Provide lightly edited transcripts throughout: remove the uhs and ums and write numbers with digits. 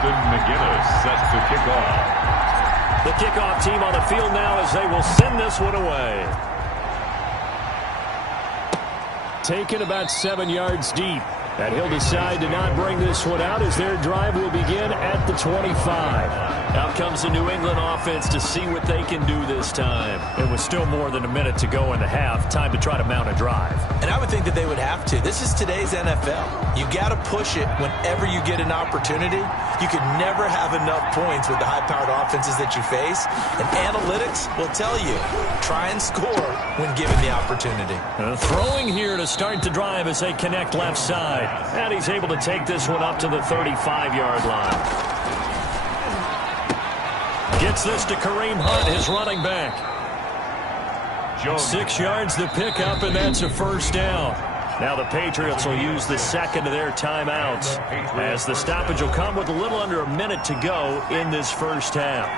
set to kick off. The kickoff team on the field now as they will send this one away. Taken about 7 yards deep. And he'll decide to not bring this one out as their drive will begin at the 25. Out comes the New England offense to see what they can do this time. It was still more than a minute to go in the half. Time to try to mount a drive. And I would think that they would have to. This is today's NFL. You got to push it whenever you get an opportunity. You could never have enough points with the high-powered offenses that you face. And analytics will tell you, try and score when given the opportunity. Throwing here to start the drive as they connect left side. And he's able to take this one up to the 35-yard line. Gets this to Kareem Hunt, his running back. 6 yards the pickup, and that's a first down. Now the Patriots will use the second of their timeouts as the stoppage will come with a little under a minute to go in this first half.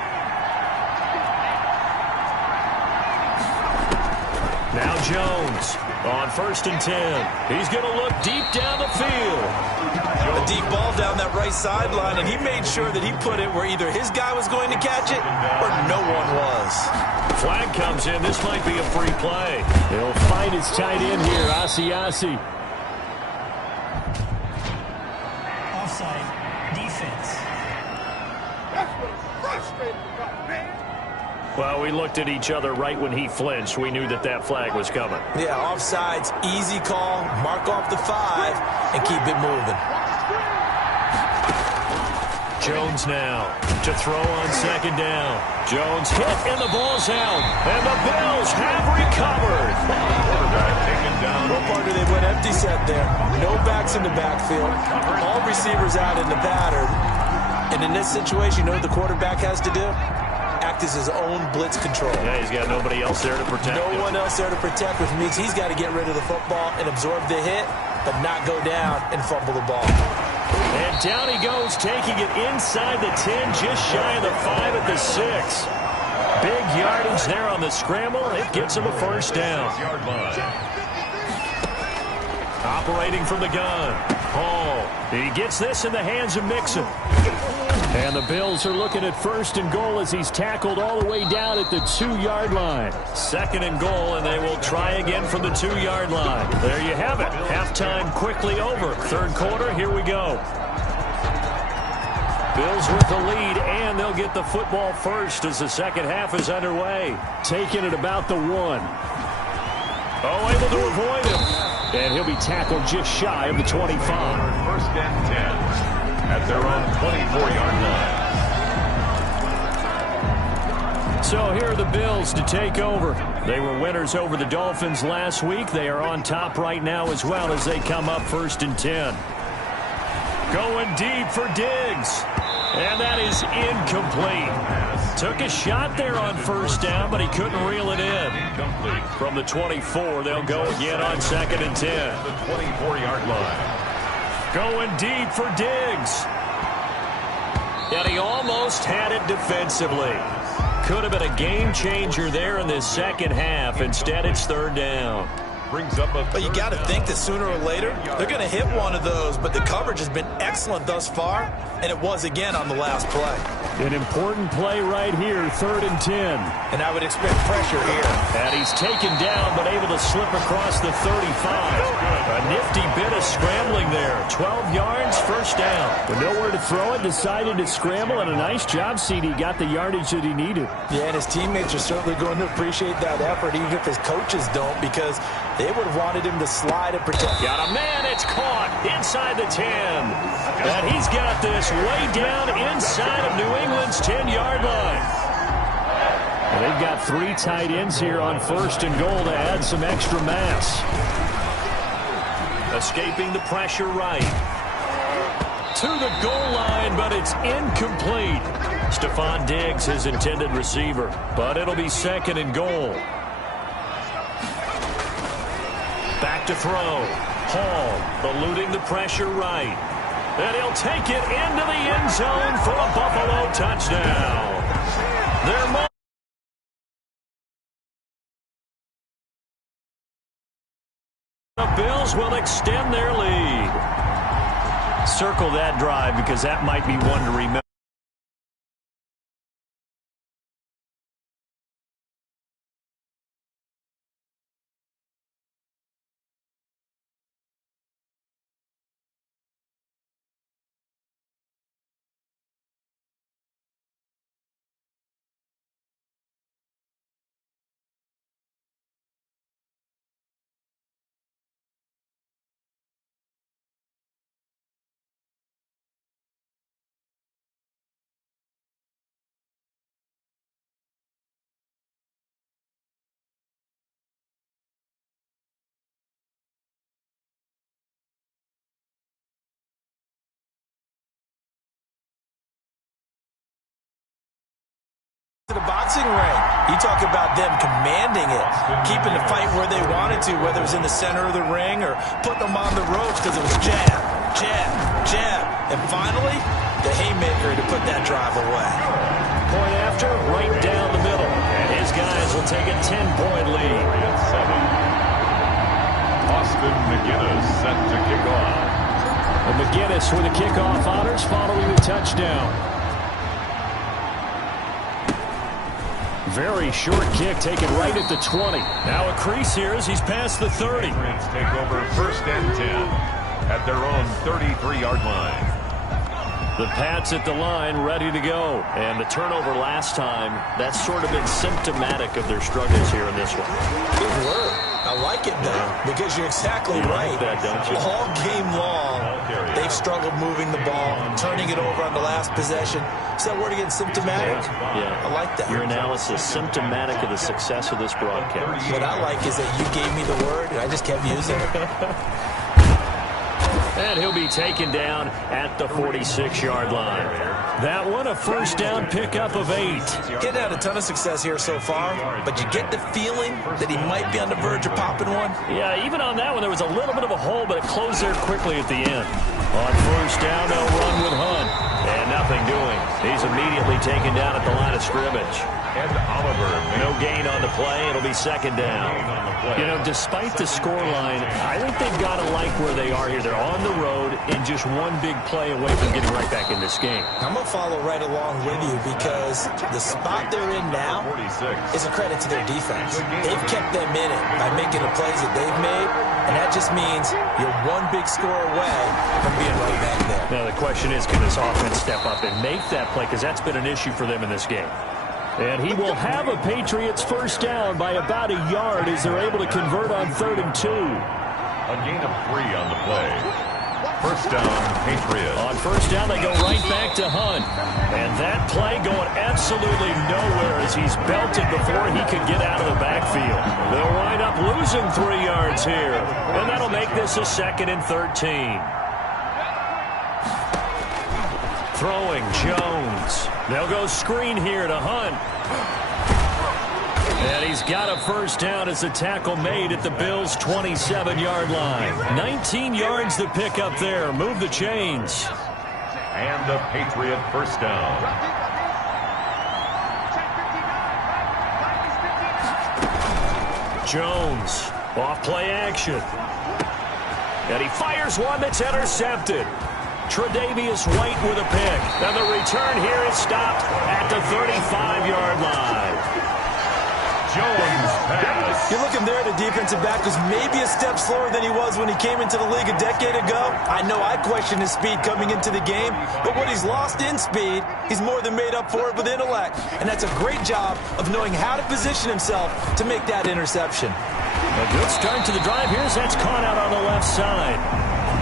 Now Jones on 1st and 10. He's going to look deep down the field. A deep ball down that right sideline, and he made sure that he put it where either his guy was going to catch it or no one was. Flag comes in. This might be a free play. He'll find his tight end here, Asiasi. Offside, defense. That's what frustrated me, man. Well, we looked at each other right when he flinched. We knew that that flag was coming. Yeah, offsides, easy call, mark off the 5, and keep it moving. Jones now to throw on 2nd down. Jones hit, and the ball's out. And the Bills have recovered. Quarterback taken down. What part do they went empty set there? No backs in the backfield. All receivers out in the pattern. And in this situation, you know what the quarterback has to do? Act as his own blitz control. Yeah, he's got nobody else there to protect him. No one else there to protect, which means he's got to get rid of the football and absorb the hit, but not go down and fumble the ball. And down he goes, taking it inside the 10, just shy of the 5 at the 6. Big yardage there on the scramble. It gets him a first down. Operating from the gun. Hall. He gets this in the hands of Mixon. And the Bills are looking at 1st and goal as he's tackled all the way down at the 2-yard line. 2nd and goal, and they will try again from the 2-yard line. There you have it. Halftime quickly over. 3rd quarter, here we go. Bills with the lead, and they'll get the football first as the second half is underway. Taking it about the 1. Oh, able to avoid him. And he'll be tackled just shy of the 25. 1st and 10. At their own 24-yard line. So here are the Bills to take over. They were winners over the Dolphins last week. They are on top right now as well as they come up 1st and 10. Going deep for Diggs. And that is incomplete. Took a shot there on 1st down, but he couldn't reel it in. From the 24, they'll go again on 2nd and 10. The 24-yard line. Going deep for Diggs. And he almost had it defensively. Could have been a game changer there in this second half. Instead, it's 3rd down. Brings up a But you got to think that sooner or later, they're going to hit one of those. But the coverage has been excellent thus far, and it was again on the last play. An important play right here, 3rd and 10. And I would expect pressure here. And he's taken down, but able to slip across the 35. A nifty bit of scrambling there. 12 yards, 1st down. With nowhere to throw it, decided to scramble, and a nice job, CD. Got the yardage that he needed. Yeah, and his teammates are certainly going to appreciate that effort, even if his coaches don't, because they would have wanted him to slide and protect. Got a man, it's caught inside the 10. And he's got this way down inside of New England's 10-yard line. And they've got 3 tight ends here on 1st and goal to add some extra mass. Escaping the pressure right. To the goal line, but it's incomplete. Stephon Diggs, his intended receiver. But it'll be 2nd and goal. Back to throw. Hall eluding the pressure right. And he'll take it into the end zone for a Buffalo touchdown. The Bills will extend their lead. Circle that drive because that might be one to remember. The boxing ring. You talk about them commanding it, keeping the fight where they wanted to, whether it was in the center of the ring or putting them on the ropes because it was jab, jab, jab. And finally, the haymaker to put that drive away. Point after, right down the middle. And his guys will take a 10-point lead. 7. Austin McGinnis set to kick off. And McGinnis with the kickoff honors following the touchdown. Very short kick taken right at the 20. Now a crease here as he's past the 30. Patriots take over 1st and 10 at their own 33-yard line. The Pats at the line ready to go. And the turnover last time, that's sort of been symptomatic of their struggles here in this one. Good word. I like it, though, because you're exactly right. Like that, don't you? All game long, they've struggled moving the ball, turning it over on the last possession. Is that word again, symptomatic? Yeah. I like that. Your analysis, symptomatic of the success of this broadcast. What I like is that you gave me the word, and I just kept using it. And he'll be taken down at the 46-yard line. That one, a first down pickup of 8. Getting had a ton of success here so far, but you get the feeling that he might be on the verge of popping one. Yeah, even on that one, there was a little bit of a hole, but it closed there quickly at the end. On first down, they'll run with Hunt. And nothing doing. He's immediately taken down at the line of scrimmage. And Oliver. No gain on the play. It'll be second down. You know, despite the scoreline, I think they've got to like where they are here. They're on the road and just one big play away from getting right back in this game. I'm going to follow right along with you because the spot they're in now is a credit to their defense. They've kept them in it by making the plays that they've made, and that just means you're one big score away from being right back there. Now, the question is, can this offense step up and make that play? Because that's been an issue for them in this game. And he will have a Patriots first down by about a yard as they're able to convert on 3rd and 2. A gain of 3 on the play. First down, Patriots. On first down, they go right back to Hunt. And that play going absolutely nowhere as he's belted before he can get out of the backfield. They'll wind up losing 3 yards here. And that'll make this a 2nd and 13. Throwing Jones. They'll go screen here to Hunt. And he's got a first down as the tackle made at the Bills' 27-yard line. 19 yards to pick up there. Move the chains. And a Patriot first down. Jones, off play action. And he fires one that's intercepted. Tre'Davious White with a pick. And the return here is stopped at the 35-yard line. Jones pass. You're looking there, the defensive back was maybe a step slower than he was when he came into the league a decade ago. I know I questioned his speed coming into the game, but what he's lost in speed, he's more than made up for it with intellect. And that's a great job of knowing how to position himself to make that interception. A good start to the drive here as that's caught out on the left side.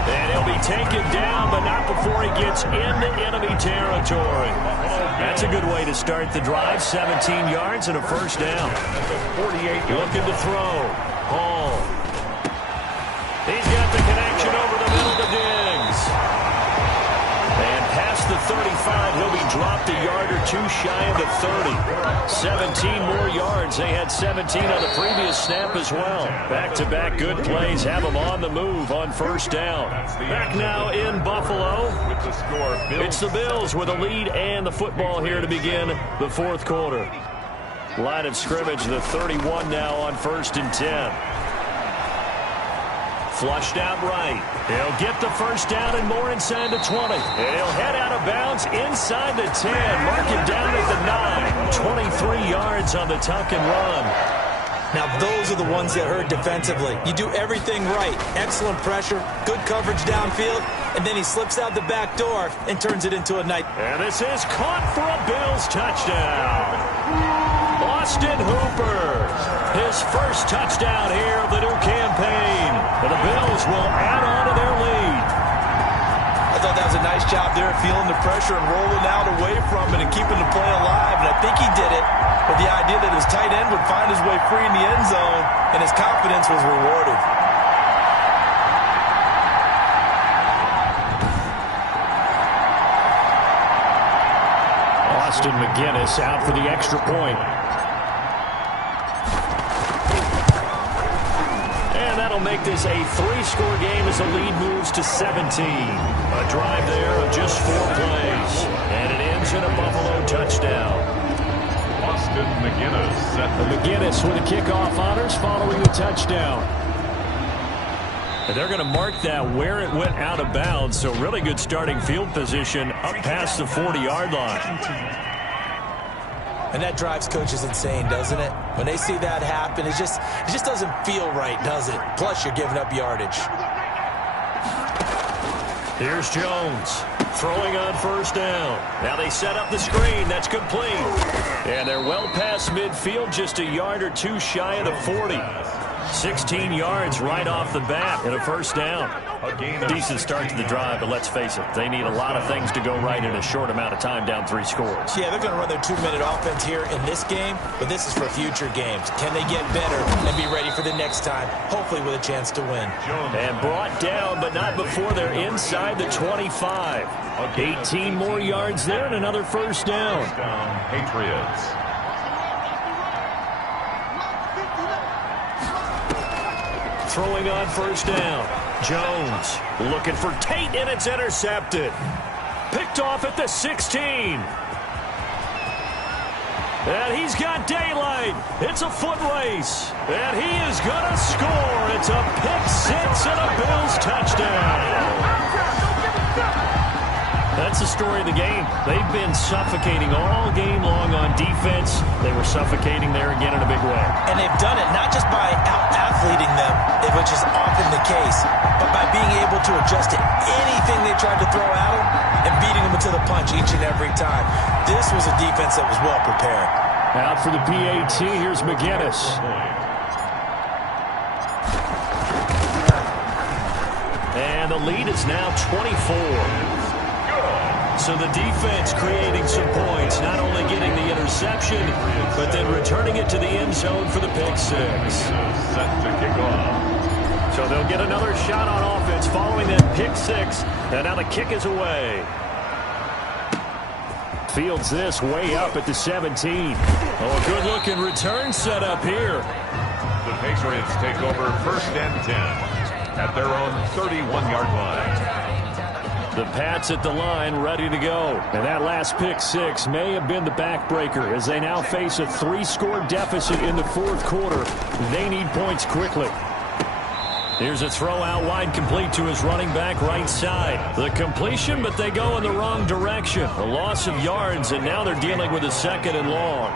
And he'll be taken down, but not before he gets into enemy territory. That's a good way to start the drive. 17 yards and a first down. 48 looking to throw. Hall. He's got the connection over the middle to Diggs. And past the 35, he'll be dropped a yard or two shy of the 30. 17 more yards. They had 17 on the previous snap as well. Back-to-back good plays have them on the move on first down. Back now in Buffalo. with the score. It's the Bills with a lead and the football here to begin the 4th quarter. Line of scrimmage, the 31 now on 1st and 10. Flushed out right. He'll get the first down and more inside the 20. He'll head out of bounds inside the 10. Mark him down at the 9. 23 yards on the tuck and run. Now those are the ones that hurt defensively. You do everything right. Excellent pressure, good coverage downfield, and then he slips out the back door and turns it into a night. And this is caught for a Bills touchdown. Austin Hooper, his first touchdown here of the new campaign. And the Bills will add on to their lead. I thought that was a nice job there, feeling the pressure and rolling out away from it and keeping the play alive. And I think he did it with the idea that his tight end would find his way free in the end zone, and his confidence was rewarded. Austin McGinnis out for the extra point. And that'll make this a 3-score game as the lead moves to 17. A drive there of just 4 plays. And it ends in a Buffalo touchdown. Austin McGinnis set. McGinnis with the kickoff honors following the touchdown. And they're going to mark that where it went out of bounds. So really good starting field position up past the 40-yard line. And that drives coaches insane, doesn't it? When they see that happen, it just doesn't feel right, does it? Plus, you're giving up yardage. Here's Jones throwing on first down. Now they set up the screen. That's complete. And they're well past midfield, just a yard or two shy of the 40. 16 yards right off the bat and a first down. Decent start to the drive, but let's face it, they need a lot of things to go right in a short amount of time, down 3 scores. Yeah, they're going to run their 2-minute offense here in this game, but this is for future games. Can they get better and be ready for the next time, hopefully with a chance to win? And brought down, but not before they're inside the 25. 18 more yards there and another first down. Patriots. Throwing on first down. Jones looking for Tate, and it's intercepted. Picked off at the 16. And he's got daylight. It's a foot race. And he is going to score. It's a pick 6 and a Bills touchdown. That's the story of the game. They've been suffocating all game long on defense. They were suffocating there again in a big way. And they've done it not just by out-athleting them, which is often the case, but by being able to adjust to anything they tried to throw at them and beating them to the punch each and every time. This was a defense that was well prepared. Out for the PAT, here's McGinnis. And the lead is now 24. So the defense creating some points, not only getting the interception, but then returning it to the end zone for the pick 6. Set to kick off. So they'll get another shot on offense following that pick 6. And now the kick is away. Fields this way up at the 17. Oh, a good-looking return set up here. The Patriots take over 1st and 10 at their own 31-yard line. The Pats at the line, ready to go. And that last pick 6 may have been the backbreaker as they now face a 3-score deficit in the 4th quarter. They need points quickly. Here's a throw out wide, complete to his running back right side. The completion, but they go in the wrong direction. A loss of yards, and now they're dealing with a 2nd and long.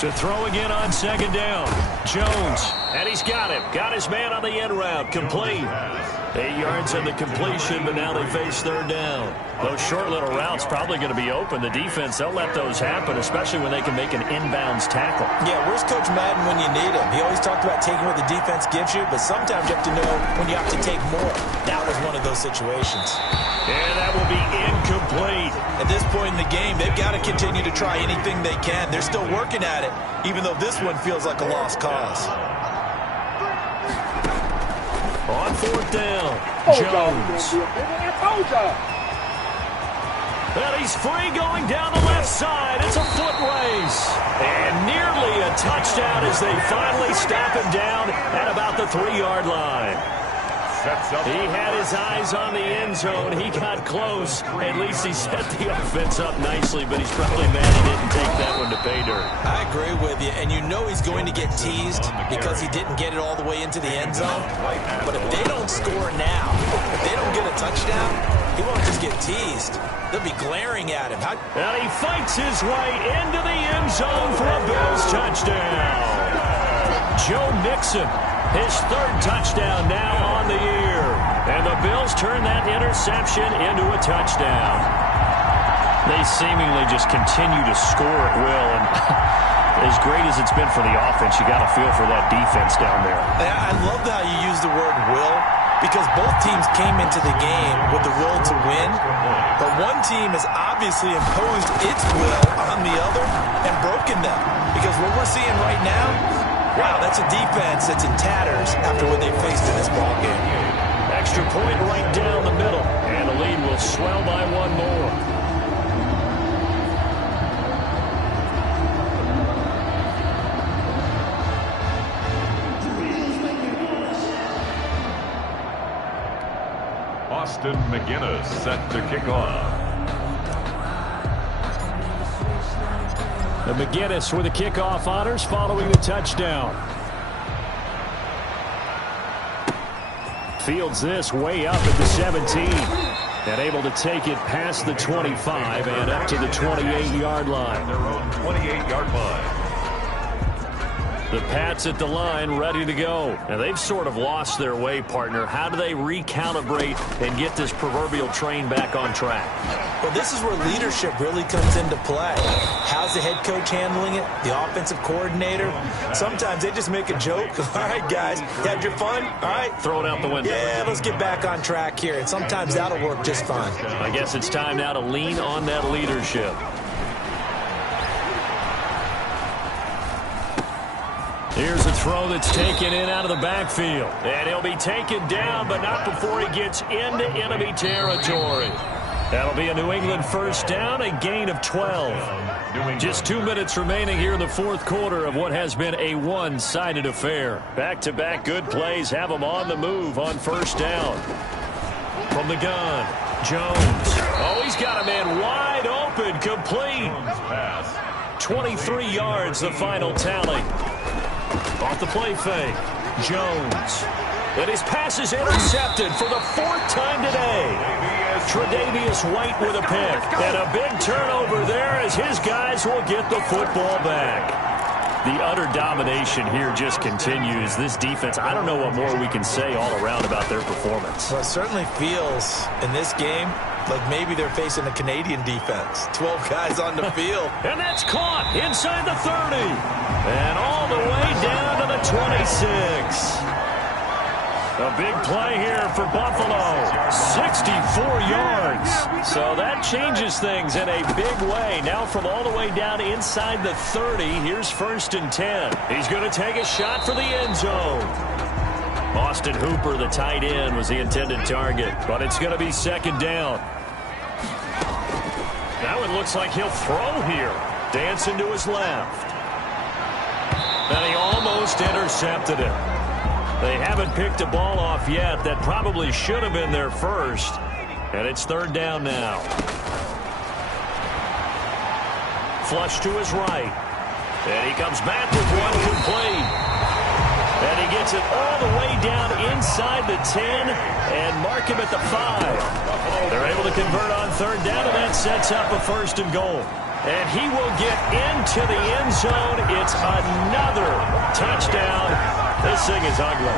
To throw again on 2nd down. Jones, and he's got him. Got his man on the end route, complete. 8 yards on the completion, but now they face 3rd down. Those short little routes probably going to be open. The defense, they'll let those happen, especially when they can make an inbounds tackle. Yeah, where's Coach Madden when you need him? He always talked about taking what the defense gives you, but sometimes you have to know when you have to take more. That was one of those situations. And that will be incomplete. At this point in the game, they've got to continue to try anything they can. They're still working at it, even though this one feels like a lost cause. On 4th down, Jones. And he's free going down the left side. It's a foot race. And nearly a touchdown as they finally stop him down at about the 3-yard line. sets up. He had his eyes on the end zone. He got close. At least he set the offense up nicely, but he's probably mad he didn't take that one to pay dirt. I agree with you, and you know he's going to get teased because he didn't get it all the way into the end zone. But if they don't score now, if they don't get a touchdown, he won't just get teased. They'll be glaring at him. And he fights his way into the end zone for a Bills touchdown. Joe Mixon, his third touchdown now on the year. And the Bills turn that interception into a touchdown. They seemingly just continue to score at will. And as great as it's been for the offense, you got to feel for that defense down there. I love how you use the word will, because both teams came into the game with the will to win. But one team has obviously imposed its will on the other and broken them. Because what we're seeing right now, wow, that's a defense that's in tatters after what they faced in this ballgame. Extra point right down the middle. And the lead will swell by one more. Austin McGinnis set to kick off. The McGinnis with the kickoff honors following the touchdown. Fields this way up at the 17. And able to take it past the 25 and up to the 28-yard line. Their own 28-yard line. The Pats at the line, ready to go. And they've sort of lost their way, partner. How do they recalibrate and get this proverbial train back on track? Well, this is where leadership really comes into play. How's the head coach handling it? The offensive coordinator? Sometimes they just make a joke. All right, guys, you had your fun? All right. Throw it out the window. Yeah, let's get back on track here. And sometimes that'll work just fine. I guess it's time now to lean on that leadership. Here's a throw that's taken in out of the backfield. And he'll be taken down, but not before he gets into enemy territory. That'll be a New England first down, a gain of 12. Just 2 minutes remaining here in the fourth quarter of what has been a one-sided affair. Back-to-back good plays have them on the move on first down. From the gun, Jones. Oh, he's got a man wide open, complete. 23 yards, the final tally. Off the play fake, Jones. And his pass is intercepted for the fourth time today. Tre'Davious White with a pick. And a big turnover there as his guys will get the football back. The utter domination here just continues. This defense, I don't know what more we can say all around about their performance. Well, it certainly feels in this game like maybe they're facing a Canadian defense. 12 guys on the field. And that's caught inside the 30. And all the way down to the 26. A big play here for Buffalo. 64 yards. So that changes things in a big way. Now from all the way down inside the 30, here's first and 10. He's going to take a shot for the end zone. Austin Hooper, the tight end, was the intended target. But it's going to be second down. Now it looks like he'll throw here. Dancing to his left. And he almost intercepted it. They haven't picked a ball off yet. That probably should have been their first. And it's third down now. Flush to his right. And he comes back with one complete. And he gets it all the way down inside the 10 and mark him at the 5. They're able to convert on third down, and that sets up a first and goal. And he will get into the end zone. It's another touchdown. This thing is ugly.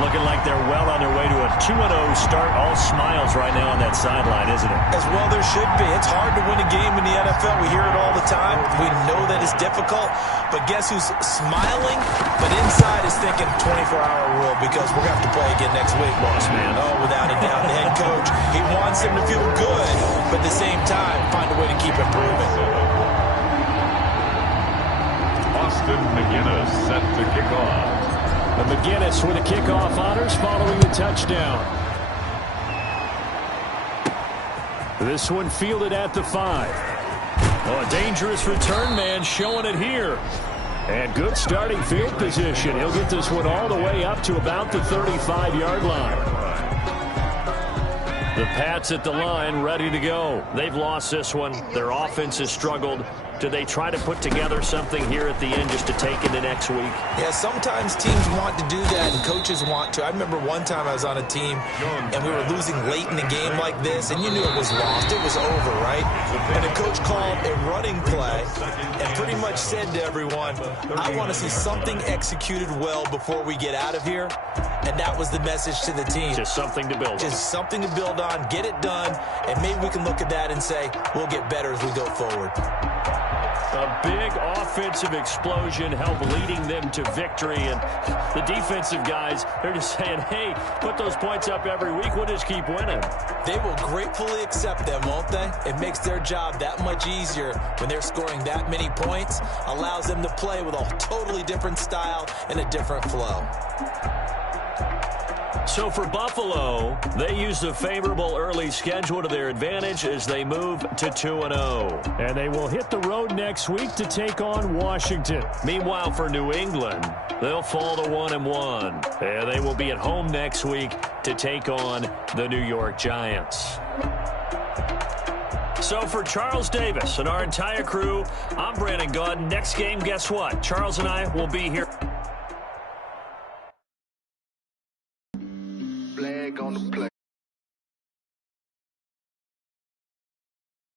Looking like they're well on their way to a 2-0 start. All smiles right now on that sideline, isn't it? As well there should be. It's hard to win a game in the NFL. We hear it all the time. We know that it's difficult. But guess who's smiling? But inside is thinking 24-hour rule because we're going to have to play again next week. Boss man. Oh, without a doubt. The head coach, he wants them to feel good, but at the same time, find a way to keep improving. Austin McGinnis set to kick off. And McGinnis with the kickoff honors following the touchdown. This one fielded at the 5. Oh, a dangerous return man showing it here. And good starting field position. He'll get this one all the way up to about the 35-yard line. The Pats at the line, ready to go. They've lost this one. Their offense has struggled. Do they try to put together something here at the end just to take into next week? Yeah, sometimes teams want to do that and coaches want to. I remember one time I was on a team and we were losing late in the game like this, and you knew it was lost. It was over, right? And the coach called a running play and pretty much said to everyone, I want to see something executed well before we get out of here. And that was the message to the team. Just something to build on. Just something to build on, get it done, and maybe we can look at that and say, we'll get better as we go forward. A big offensive explosion helped leading them to victory. And the defensive guys, they're just saying, hey, put those points up every week. We'll just keep winning. They will gratefully accept them, won't they? It makes their job that much easier when they're scoring that many points. Allows them to play with a totally different style and a different flow. So for Buffalo, they use the favorable early schedule to their advantage as they move to 2-0. And they will hit the road next week to take on Washington. Meanwhile, for New England, they'll fall to 1-1. And they will be at home next week to take on the New York Giants. So for Charles Davis and our entire crew, I'm Brandon Gaudin. Next game, guess what? Charles and I will be here. On the play.